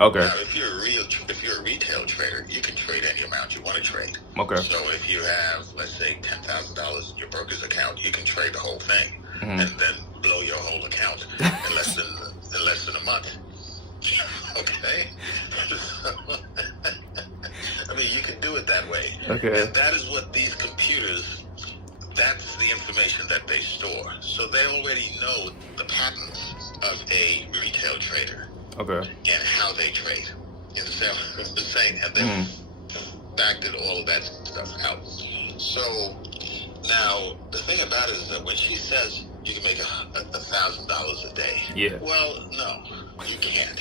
Okay. Now, if you're a retail trader, you can trade any amount you want to trade. Okay. So if you have, let's say, $10,000 in your broker's account, you can trade the whole thing Mm-hmm. and then blow your whole account in less than a month. Okay. I mean, you can do it that way. Okay. And that is what these computers. That's the information that they store. So they already know the patterns of a retail trader. Okay. And how they trade. You understand what I'm saying? And they've factored all of that stuff out. So now the thing about it is that when she says you can make $1,000 a day, yeah. Well, no, you can't.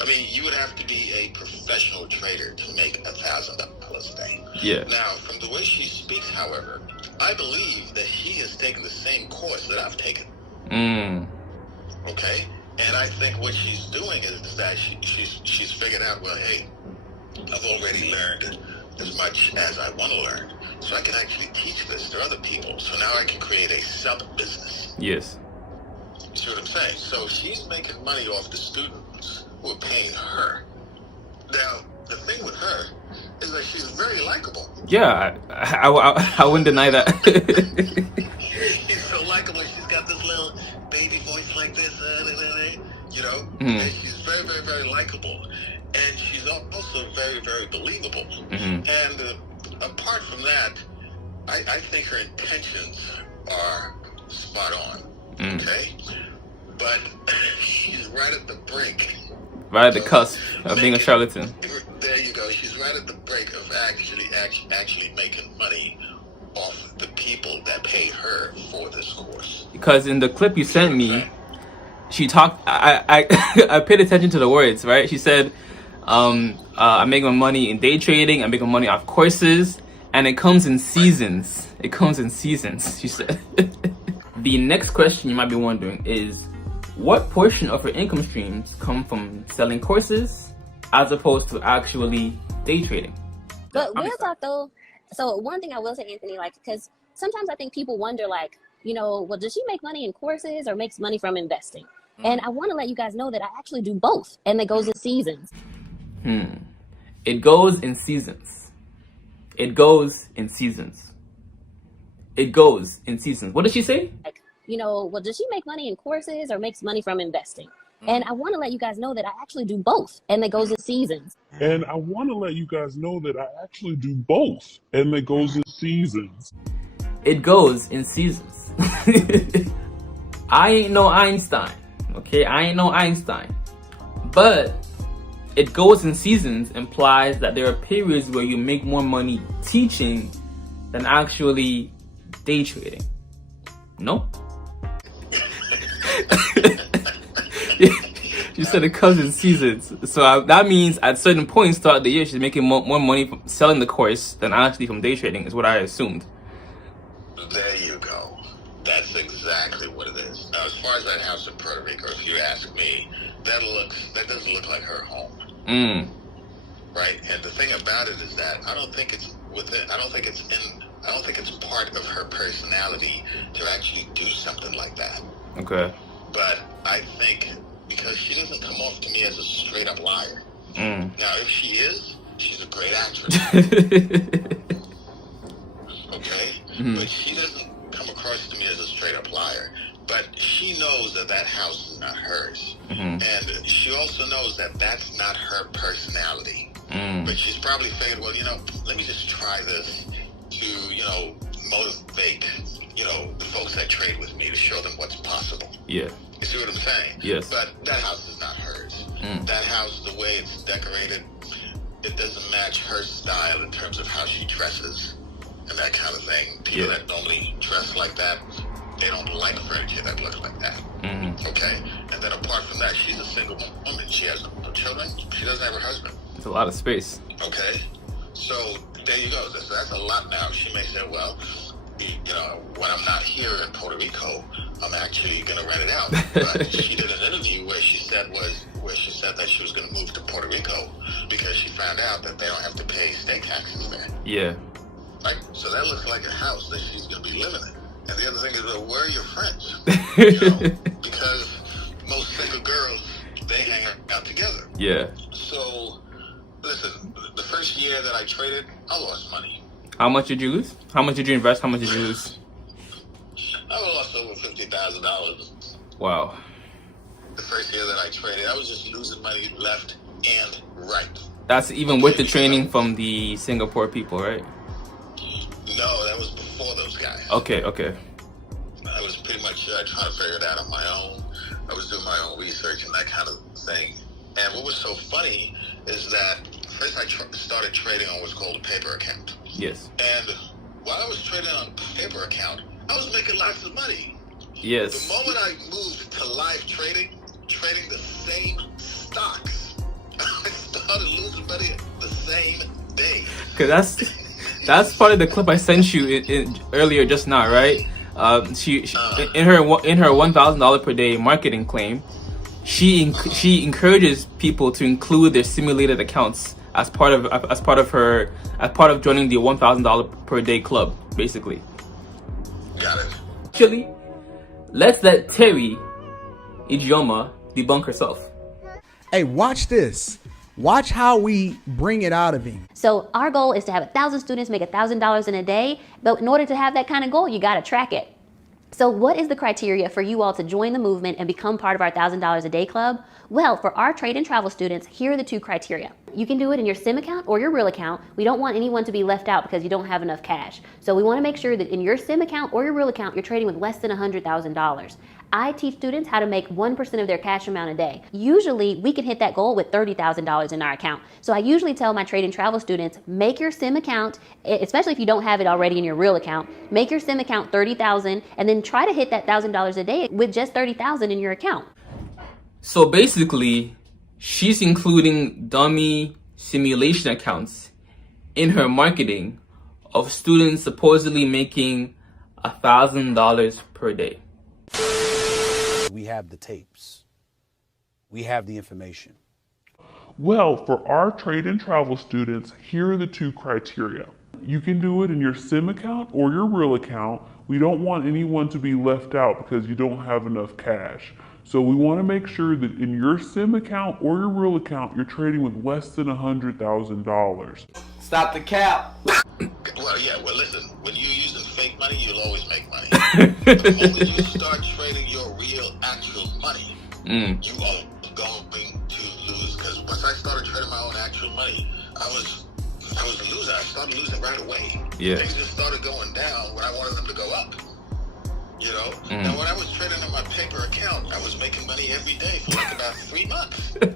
I mean, you would have to be a professional trader to make $1,000 a day. Yeah. Now, from the way she speaks, however, I believe that she has taken the same course that I've taken. Okay, and I think what she's doing is that she's figured out, well, hey, I've already learned as much as I want to learn, so I can actually teach this to other people. So now I can create a sub-business. Yes. You see what I'm saying? So she's making money off the students who are paying her. Now, the thing with her is that she's very likable. Yeah, I wouldn't deny that. She's so likable. She's got this little baby voice like this, you know. And she's very, very, very likable, and she's also very, very believable. And apart from that, I think her intentions are spot on. Okay, but she's right at the brink. Right at the cusp of being a charlatan. There you go. She's right at the brink of actually making money off the people that pay her for this course. Because in the clip you sent me, she talked. I paid attention to the words. Right? She said, "I'm making money in day trading. I'm making money off courses, and it comes in seasons. It comes in seasons." She said. The next question you might be wondering is, what portion of her income streams come from selling courses as opposed to actually day trading? But real talk though, so one thing I will say, Anthony, like, because sometimes I think people wonder, like, you know, well, does she make money in courses or makes money from investing? And I want to let you guys know that I actually do both, and it goes in seasons. It goes in seasons. It goes in seasons. It goes in seasons. What did she say? Like, you know, well, does she make money in courses or makes money from investing? And I want to let you guys know that I actually do both, and it goes in seasons. And I want to let you guys know that I actually do both, and it goes in seasons. It goes in seasons. I ain't no Einstein, okay? I ain't no Einstein. But it goes in seasons implies that there are periods where you make more money teaching than actually day trading. No? She said it comes in seasons. So that means at certain points throughout the year, she's making more money from selling the course than actually from day trading, is what I assumed. There you go. That's exactly what it is. Now, as far as that house in Puerto Rico, if you ask me, that doesn't look like her home. Right? And the thing about it is that I don't think it's part of her personality to actually do something like that. Okay. But I think because she doesn't come off to me as a straight up liar. Now, if she is, she's a great actress. Okay? But she doesn't come across to me as a straight up liar. But she knows that house is not hers. And she also knows that that's not her personality. But she's probably figured, well, you know, let me just try this to, you know, motivate, you know, the folks that trade with me to show them what's possible. Yeah. You see what I'm saying? Yes. But that house is not hers. That house, the way it's decorated, it doesn't match her style in terms of how she dresses and that kind of thing. People that normally dress like that, they don't like furniture that looks like that. Okay? And then apart from that, she's a single woman. She has no children. She doesn't have her husband. It's a lot of space. Okay? So there you go. So that's a lot now. She may say, well, you know, when I'm not here in Puerto Rico, I'm actually going to rent it out. But she did an interview where she said that she was going to move to Puerto Rico because she found out that they don't have to pay state taxes there. Yeah. Like, so that looks like a house that she's going to be living in. And the other thing is, where are your friends? You know, because most single girls, they hang out together. Yeah. So, listen, the first year that I traded, I lost money. How much did you lose? How much did you invest? How much did you lose? I lost over $50,000. Wow. The first year that I traded, I was just losing money left and right. That's even with the training from the Singapore people, right? No, that was before those guys. Okay, okay. I was pretty much trying to figure it out on my own. I was doing my own research and that kind of thing. And what was so funny is that first I started trading on what's called a paper account. Yes. And while I was trading on paper account, I was making lots of money. Yes. The moment I moved to live trading the same stocks, I started losing money the same day. Cause that's part of the clip I sent you in earlier just now, right? She in her $1,000 per day marketing claim, she encourages people to include their simulated accounts as part of joining the $1,000 per day club, basically. Got it. Actually, let's let Teri Ijeoma debunk herself. Hey, watch this. Watch how we bring it out of him. So our goal is to have 1,000 students make $1,000 in a day. But in order to have that kind of goal, you got to track it. So what is the criteria for you all to join the movement and become part of our $1,000 a day club? Well, for our trade and travel students, here are the two criteria. You can do it in your SIM account or your real account. We don't want anyone to be left out because you don't have enough cash. So we want to make sure that in your SIM account or your real account, you're trading with less than $100,000. I teach students how to make 1% of their cash amount a day. Usually, we can hit that goal with $30,000 in our account. So I usually tell my trade and travel students, make your SIM account, especially if you don't have it already in your real account, make your SIM account $30,000 and then try to hit that $1,000 a day with just $30,000 in your account. So basically, she's including dummy simulation accounts in her marketing of students supposedly making $1,000 per day. We have the tapes. We have the information. Well, for our trade and travel students, here are the two criteria. You can do it in your SIM account or your real account. We don't want anyone to be left out because you don't have enough cash. So we want to make sure that in your SIM account or your real account, you're trading with less than $100,000. Stop the cap. Well, yeah, well, listen, when you're using fake money, you'll always make money. The moment you start trading your real, actual money, you are going to lose. Because once I started trading my own actual money, I was a loser. I started losing right away. Yeah. Things just started going down when I wanted them to go up. You know? And when I was trading on my paper account, I was making money every day for like about 3 months. I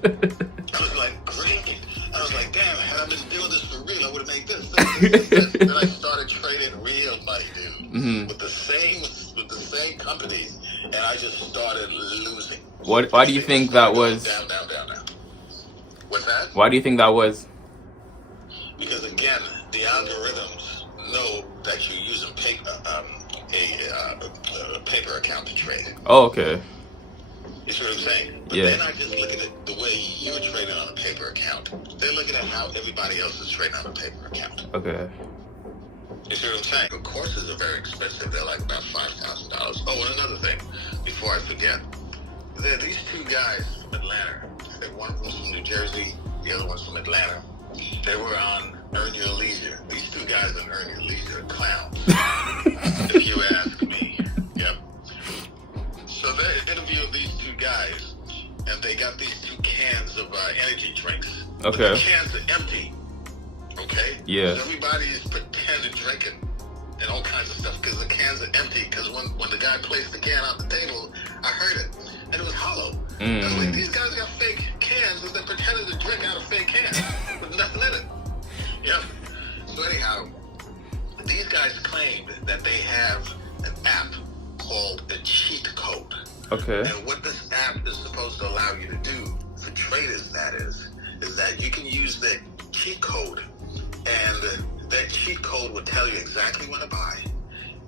was like, great. I was like, damn, had I been doing this for real, I would have made this. Then I started trading real money, dude, with the same companies, and I just started losing. Why do you think that was? Down. What's that? Why do you think that was? Because again, the algorithms know that you're using a paper account to trade. Oh, okay. You see what I'm saying? But Yeah. they're not just looking at the way you're trading on a paper account. They're looking at how everybody else is trading on a paper account. Okay. You see what I'm saying? The courses are very expensive. They're like about $5,000. Oh, and another thing, before I forget, there are these two guys from Atlanta. One of them's from New Jersey, the other one's from Atlanta. They were on Earn Your Leisure. These two guys on Earn Your Leisure are clowns, if you ask me. Yep. So they interviewed these two guys, and they got these two cans of energy drinks. Okay. But the cans are empty. Okay? Yeah. So everybody is pretending drinking and all kinds of stuff because the cans are empty. Because when the guy placed the can on the table, I heard it, and it was hollow. I was like, these guys got fake cans, and they're pretending to drink out of fake cans with nothing in it. Yep. So anyhow, these guys claimed that they have an app called a cheat code. Okay. And what this app is supposed to allow you to do, for traders that is that you can use that cheat code, and that cheat code will tell you exactly when to buy,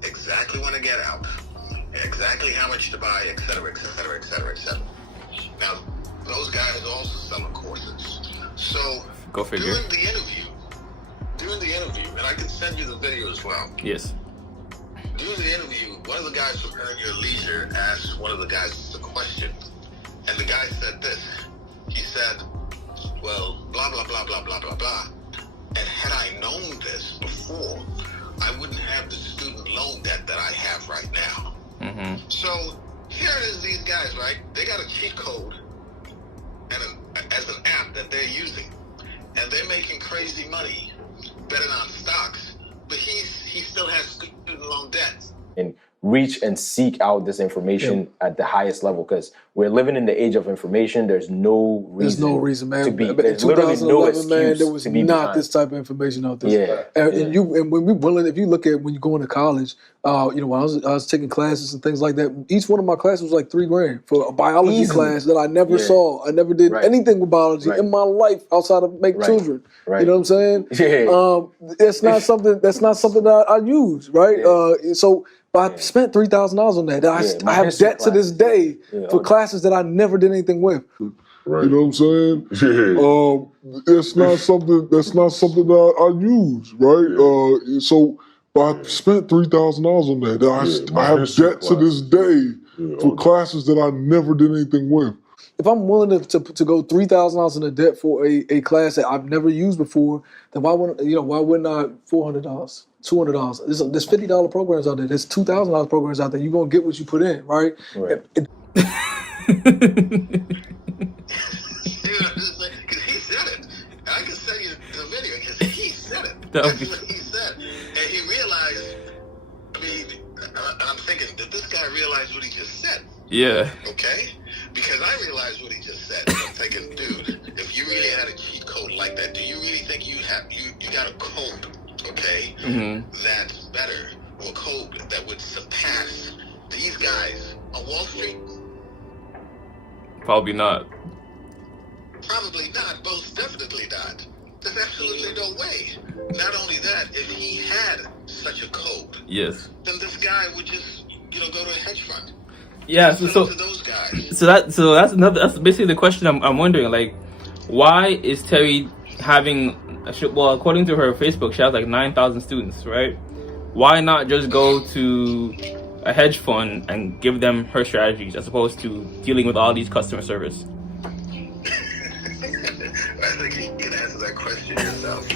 exactly when to get out, exactly how much to buy, etc., etc., etc., etc. Now, those guys also sell courses. So, Go figure. during the interview, and I can send you the video as well. Yes. During the interview, one of the guys from Earn Your Leisure asked one of the guys a question. And the guy said this. He said, well, blah, blah, blah, blah, blah, blah, blah. And had I known this before, I wouldn't have the student loan debt that I have right now. So here it is, these guys, right? They got a cheat code and as an app that they're using. And they're making crazy money betting on stocks. But he still has student loan debt. And reach and seek out this information at the highest level, because we're living in the age of information. There's no reason, man. to be. In There's literally no excuse, man, there was to be not behind. this type of information out there. And when we willing, if you look at when you go into college, when I was taking classes and things like that, each one of my classes was like $3,000 for a biology class that I never saw. I never did anything with biology in my life outside of make children. You know what I'm saying? It's not something that I use, right? So I spent $3,000 on that. I have debt to this day for classes that I never did anything with. Right. You know what I'm saying? It's not something that I use, right? So I spent $3,000 on that. I have debt to this day for classes that I never did anything with. If I'm willing to go $3,000 in a debt for a class that I've never used before, then why wouldn't I $400, $200? There's $50 programs out there. There's $2,000 programs out there. You're gonna get what you put in, right? Because he said it. I can send you the video because he said it. That's what he said. And he realized, I'm thinking, did this guy realize what he just said? Yeah. Okay? Because I realized what he just said. And I'm thinking, dude, if you really had a cheat code like that, do you really think you got a code, okay, that's better, or a code that would surpass these guys on Wall Street? Probably not. Probably not. Most definitely not. There's absolutely no way. Not only that, if he had such a code, then this guy would just, go to a hedge fund. Yeah, so those guys. That's basically the question I'm wondering. Like, why is Teri having? Well, according to her Facebook, she has like 9,000 students, right? Why not just go to a hedge fund and give them her strategies as opposed to dealing with all these customer service? I think you can answer that question yourself.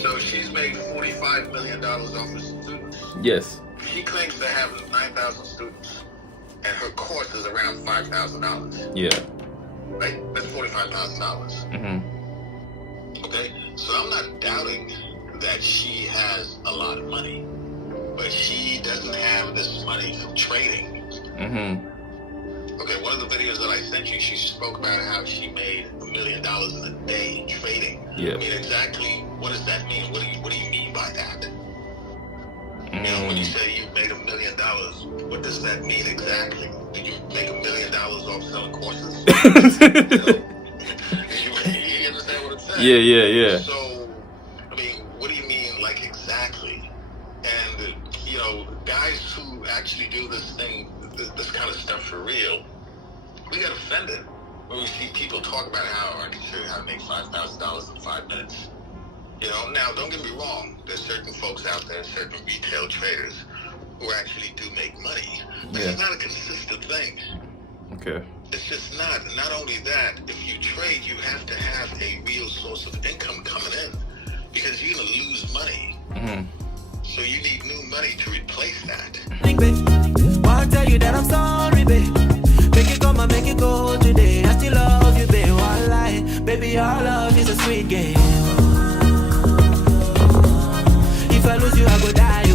So she's made $45 million off her students. Yes. She claims to have 9,000 students, and her course is around $5,000. Yeah. Right? That's $45,000. Okay? So I'm not doubting that she has a lot of money, but she doesn't have this money from trading. Okay, one of the videos that I sent you, she spoke about how she made $1 million in a day trading. Yeah. I mean, exactly what does that mean? What do you mean by that? When you say you made $1 million, what does that mean exactly? Did you make $1 million off selling courses? You understand what I'm saying? Yeah. So, what do you mean, like, exactly? And, guys who actually do this kind of stuff for real, we get offended when we see people talk about how I can show you how to make $5,000 in 5 minutes. Now, don't get me wrong. There's certain folks out there, certain retail traders who actually do make money. But it's not a consistent thing. Okay. It's just not. Not only that, if you trade, you have to have a real source of income coming in because you're going to lose money. So you need new money to replace that. Wanna tell you that I'm sorry, babe. Make it come and make it go today. I still love you, babe. One lie, baby, our love is a sweet game. If I lose you, I go die.